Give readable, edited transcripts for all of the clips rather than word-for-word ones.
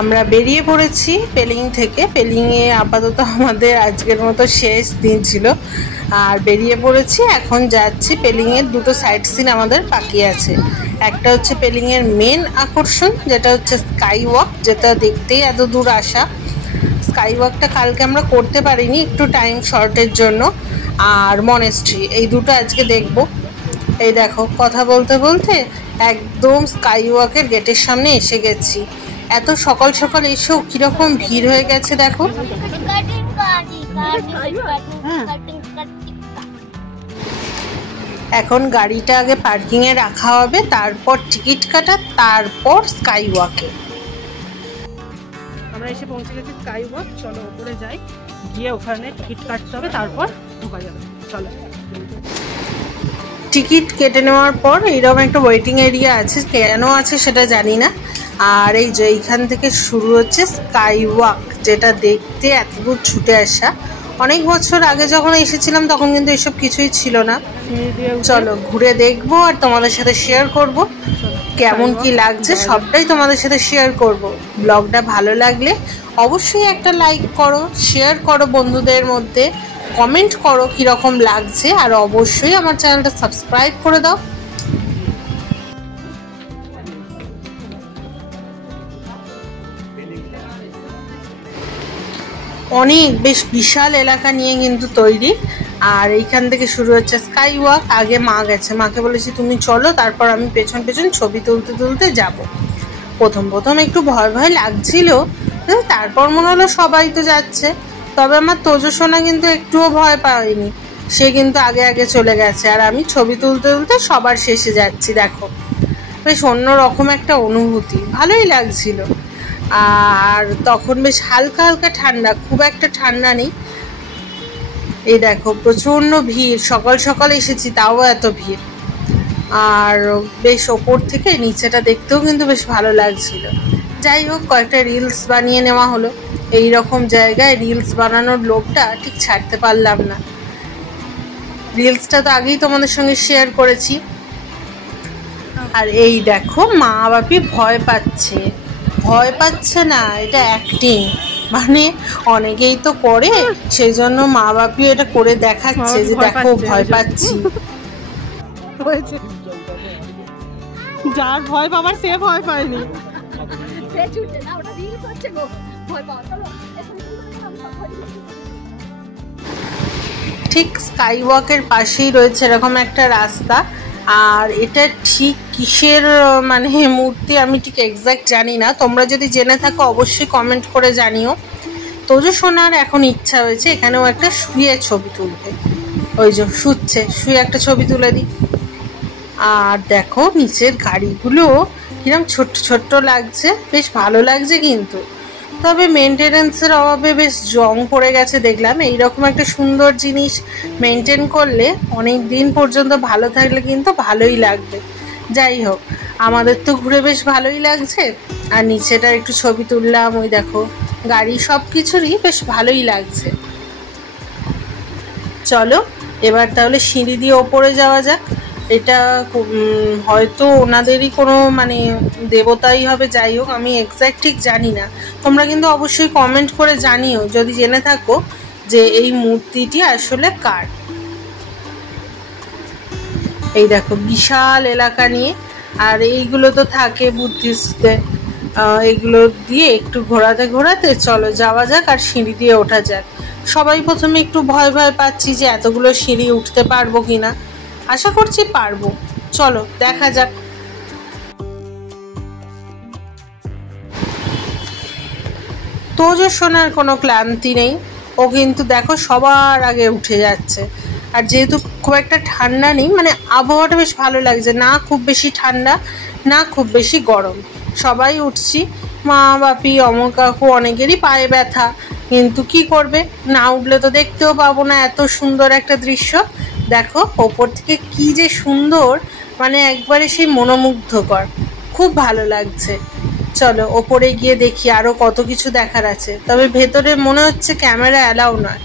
আমরা বেরিয়ে পড়েছি পেলিং থেকে। পেলিংয়ে আপাতত আমাদের আজকের মতো শেষ দিন ছিল, আর বেরিয়ে পড়েছি। এখন যাচ্ছি পেলিংয়ের দুটো সাইট সিন আমাদের বাকি আছে। একটা হচ্ছে পেলিংয়ের মেন আকর্ষণ, যেটা হচ্ছে স্কাই ওয়াক, যেটা দেখতেই এত দূর আসা। স্কাই ওয়াকটা কালকে আমরা করতে পারিনি, একটু টাইম শর্টের জন্য। আর মনেস্ট্রি, এই দুটো আজকে দেখব। এই দেখো, কথা বলতে বলতে একদম স্কাই ওয়াকের গেটের সামনে এসে গেছি। এত সকাল সকাল এসেও কিরকম ভিড় হয়ে গেছে দেখো। এখন গাড়িটা আগে পার্কিংয়ে রাখা হবে, তারপর টিকিট কাটা, তারপর স্কাই ওয়াকে। আমরা এসে পৌঁছে গেছি স্কাই ওয়াক। চলো উপরে যাই, গিয়ে ওখানে টিকিট কাটতে হবে, তারপর ঢোকা যাবে। চলো। টিকিট কেটে নেওয়ার পর এইরকম একটা ওয়েটিং এরিয়া আছে, কেন আছে সেটা জানি না। আর এই যে এইখান থেকে শুরু হচ্ছে স্কাই ওয়াক, যেটা দেখতে এত দূর ছুটে আসা। অনেক বছর আগে যখন এসেছিলাম তখন কিন্তু এসব কিছুই ছিল না। চলো ঘুরে দেখবো আর তোমাদের সাথে শেয়ার করব কেমন কি লাগছে, সবটাই তোমাদের সাথে শেয়ার করব। ব্লগটা ভালো লাগলে অবশ্যই একটা লাইক করো, শেয়ার করো বন্ধুদের মধ্যে, কমেন্ট করো কীরকম লাগছে, আর অবশ্যই আমার চ্যানেলটা সাবস্ক্রাইব করে দাও। অনেক বেশ বিশাল এলাকা নিয়ে কিন্তু তৈরি। আর এইখান থেকে শুরু হচ্ছে স্কাই ওয়াক। আগে মা গেছে, মাকে বলেছি তুমি চলো, তারপর আমি পেছন পেছন ছবি তুলতে তুলতে যাব। প্রথম প্রথম একটু ভয় ভয় লাগছিল, তারপর মনে হলো সবাই তো যাচ্ছে। তবে আমার তোজো সোনা কিন্তু একটুও ভয় পায়নি, সে কিন্তু আগে আগে চলে গেছে। আর আমি ছবি তুলতে তুলতে সবার শেষে যাচ্ছি। দেখো, বেশ অন্যরকম একটা অনুভূতি, ভালোই লাগছিল। আর তখন বেশ হালকা হালকা ঠান্ডা, খুব একটা ঠান্ডা নেই। এই দেখো, প্রচণ্ড ভিড়, সকাল সকাল এসেছি তাও এত ভিড়। আর বেশ ওপর থেকে নিচেটা দেখতেও কিন্তু বেশ ভালো লাগছিল। যাই হোক, কয়েকটা রিলস বানিয়ে নেওয়া হলো। এই রকম জায়গায় রিলস বানানোর লোভটা ঠিক ছাড়তে পারলাম না। রিলসটা তো আগেই তোমাদের সঙ্গে শেয়ার করেছি। আর এই দেখো, মা বাপি ভয় পাচ্ছে। ভয় পাচ্ছে না, এটা অ্যাক্টিং, মানে অনেকেই তো করে, সেই জন্য মা বাপিও এটা করে দেখাচ্ছে যে দেখো ভয় পাচ্ছি। যার ভয় পাবার সে ভয় পায়নি। ঠিক স্কাই ওয়াকের পাশেই রয়েছে এরকম একটা রাস্তা। আর এটা ঠিক কিসের মানে মূর্তি আমি ঠিক এক্সাক্ট জানি না, তোমরা যদি জেনে থাকো অবশ্যই কমেন্ট করে জানিও। তোজো সোনার এখন ইচ্ছা হয়েছে এখানেও একটা শুয়ে ছবি তুলবে। ওই যে শুচ্ছে, শুয়ে একটা ছবি তুলে দিই। আর দেখো নিচের গাড়িগুলো কিরম ছোট্ট ছোট্ট লাগছে, বেশ ভালো লাগছে কিন্তু। তবে মেনটেনেন্সের অভাবে বেশ জং পড়ে গেছে দেখলাম। এইরকম একটা সুন্দর জিনিস মেনটেন করলে অনেক দিন পর্যন্ত ভালো থাকলে কিন্তু ভালোই লাগবে। যাই হোক, আমাদের তো ঘুরে বেশ ভালোই লাগছে। আর নিচেটার একটু ছবি তুললাম। ওই দেখো গাড়ি, সব কিছুরই বেশ ভালোই লাগছে। চলো এবার তাহলে সিঁড়ি দিয়ে ওপরে যাওয়া যাক। এটা হয়তো ওনাদেরই কোনো মানে দেবতাই হবে, যাই হোক আমি এক্স্যাক্ট ঠিক জানি না। তোমরা কিন্তু অবশ্যই কমেন্ট করে জানিও যদি জেনে থাকো যে এই মূর্তিটি আসলে কার। এই দেখো বিশাল এলাকা নিয়ে। আর এইগুলো তো থাকে বুদ্ধিস্টদের, এগুলো দিয়ে একটু ঘোরাতে ঘোরাতে চলো যাওয়া যাক আর সিঁড়ি দিয়ে ওঠা যাক। সবাই প্রথমে একটু ভয় ভয় পাচ্ছি যে এতগুলো সিঁড়ি উঠতে পারবো কিনা, আশা করছি পারবো। চলো দেখা যাক। তোজো সোনার কোনো ক্লান্তি নেই, ও কিন্তু দেখো সবার আগে উঠে যাচ্ছে। আর যেহেতু খুব একটা ঠান্ডা নেই, মানে আবহাওয়াটা বেশ ভালো লাগছে, না খুব বেশি ঠান্ডা না খুব বেশি গরম। সবাই উঠছি, মা বাপি অমর কাকু অনেকেরই পায়ে ব্যথা, কিন্তু কি করবে, না উঠলে তো দেখতেও পাবো না এত সুন্দর একটা দৃশ্য। দেখো ওপর থেকে কি যে সুন্দর, মানে একবারে সেই মনোমুগ্ধকর, খুব ভালো লাগছে। চলো ওপরে গিয়ে দেখি আরও কত কিছু দেখার আছে। তবে ভেতরে মনে হচ্ছে ক্যামেরা অ্যালাউ নয়।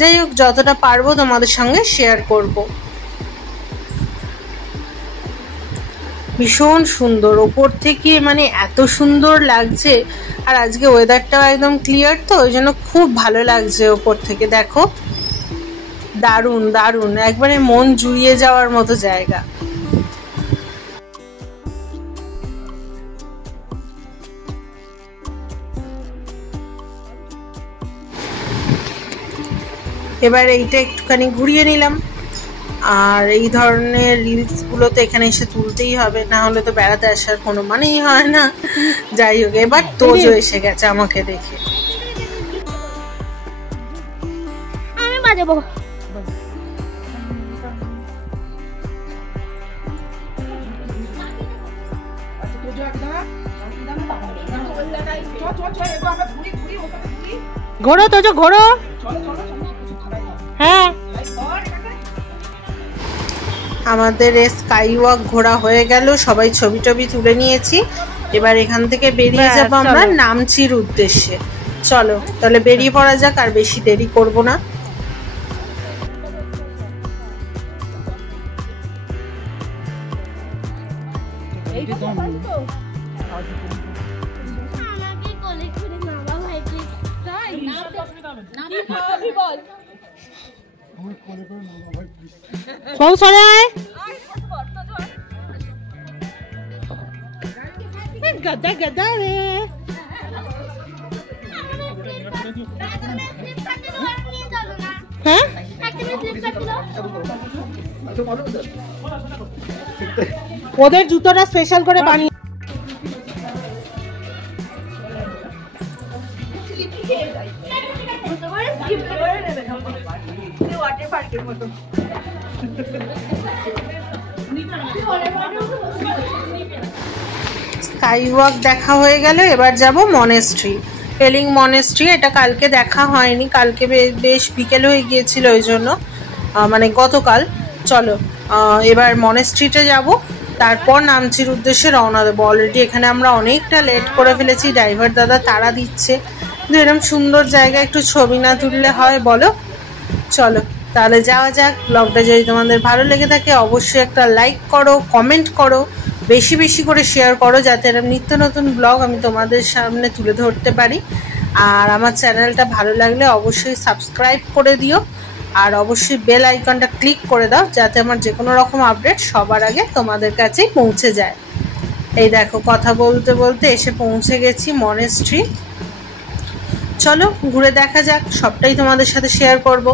যাই হোক, যতটা পারবো তোমাদের সঙ্গে শেয়ার করব। ভীষণ সুন্দর ওপর থেকে, মানে এত সুন্দর লাগছে। আর আজকে ওয়েদারটাও একদম ক্লিয়ার, তো ওই জন্য খুব ভালো লাগছে ওপর থেকে। দেখো দারুণ দারুণ, একবারে মন জুড়িয়ে যাওয়ার মতো জায়গা। এবার এইটা একটুখানি ঘুরিয়ে নিলাম। আর এই ধরনের রিলসগুলো তো এখানে এসে তুলতেই হবে, না হলে তো বেড়াতে আসার কোনো মানেই হয় না। যাই হোক, এবার তোজো এসে গেছে আমাকে দেখে। আমি বাজাবো। ঘোরো তোজো, ঘোরো। হ্যাঁ, আমাদের স্কাই ওয়াক ঘোরা হয়ে গেল, সবাই ছবি টবি তুলে নিয়েছি। এবার এখান থেকে বেরিয়ে যাব আমরা নামচির উদ্দেশ্যে। চলো তাহলে বেরিয়ে পড়া যাক, আর বেশি দেরি করব না। गद्दा गद्दा रे। হ্যাঁ, ওদের জুতোটা স্পেশাল করে বানিয়ে। স্কাই ওয়াক দেখা হয়ে গেল, এবার যাব মনেস্ট্রি, পেলিং মনেস্ট্রি। এটা কালকে দেখা হয়নি, কালকে বেশ বিকেল হয়ে গিয়েছিল, ওই জন্য মানে গতকাল। চলো এবার মনেস্ট্রিতে যাব, তারপর নামচির উদ্দেশ্যে রওনা দেবো। অলরেডি এখানে আমরা অনেকটা লেট করে ফেলেছি, ড্রাইভার দাদা তাড়া দিচ্ছে, কিন্তু এরকম সুন্দর জায়গা একটু ছবি না তুললে হয় বলো? চলো তাহলে যাওয়া যাক। ব্লগটা যদি তোমাদের ভালো লেগে থাকে অবশ্যই একটা লাইক করো, কমেন্ট করো, বেশি বেশি করে শেয়ার করো, যাতে এরকম নিত্য নতুন ব্লগ আমি তোমাদের সামনে তুলে ধরতে পারি। আর আমার চ্যানেলটা ভালো লাগলে অবশ্যই সাবস্ক্রাইব করে দিও, আর অবশ্যই বেল আইকনটা ক্লিক করে দাও, যাতে আমার যে কোনো রকম আপডেট সবার আগে তোমাদের কাছেই পৌঁছে যায়। এই দেখো কথা বলতে বলতে এসে পৌঁছে গেছি মনেস্ট্রি। চলো ঘুরে দেখা যাক, সবটাই তোমাদের সাথে শেয়ার করব।